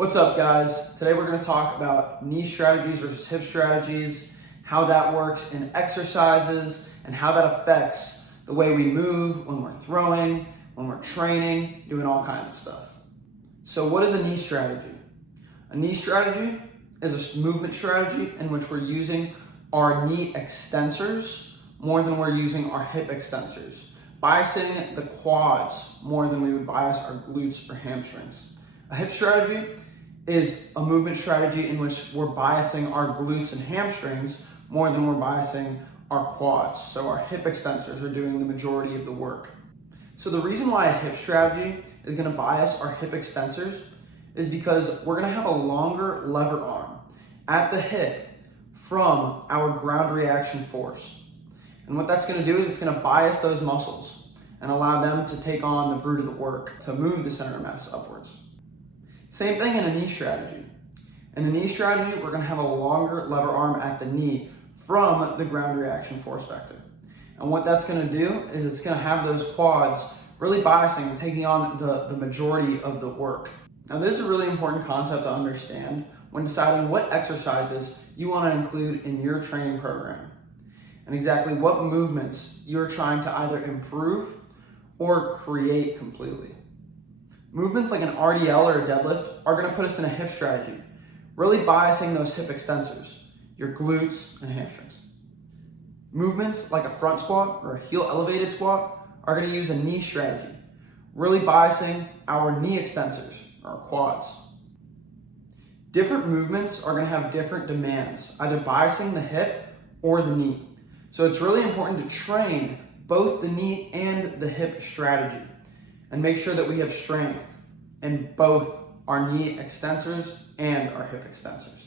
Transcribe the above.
What's up, guys? Today we're going to talk about knee strategies versus hip strategies, how that works in exercises, and how that affects the way we move when we're throwing, when we're training, doing all kinds of stuff. So what is a knee strategy? A knee strategy is a movement strategy in which we're using our knee extensors more than we're using our hip extensors, biasing the quads more than we would bias our glutes or hamstrings. A hip strategy is a movement strategy in which we're biasing our glutes and hamstrings more than we're biasing our quads. So our hip extensors are doing the majority of the work. So the reason why a hip strategy is going to bias our hip extensors is because we're going to have a longer lever arm at the hip from our ground reaction force. And what that's going to do is it's going to bias those muscles and allow them to take on the brunt of the work to move the center of mass upwards. Same thing in a knee strategy. In a knee strategy, we're going to have a longer lever arm at the knee from the ground reaction force vector. And what that's going to do is it's going to have those quads really biasing and taking on the majority of the work. Now, this is a really important concept to understand when deciding what exercises you want to include in your training program and exactly what movements you're trying to either improve or create completely. Movements like an RDL or a deadlift are going to put us in a hip strategy, really biasing those hip extensors, your glutes and hamstrings. Movements like a front squat or a heel elevated squat are going to use a knee strategy, really biasing our knee extensors, our quads. Different movements are going to have different demands, either biasing the hip or the knee. So it's really important to train both the knee and the hip strategy and make sure that we have strength in both our knee extensors and our hip extensors.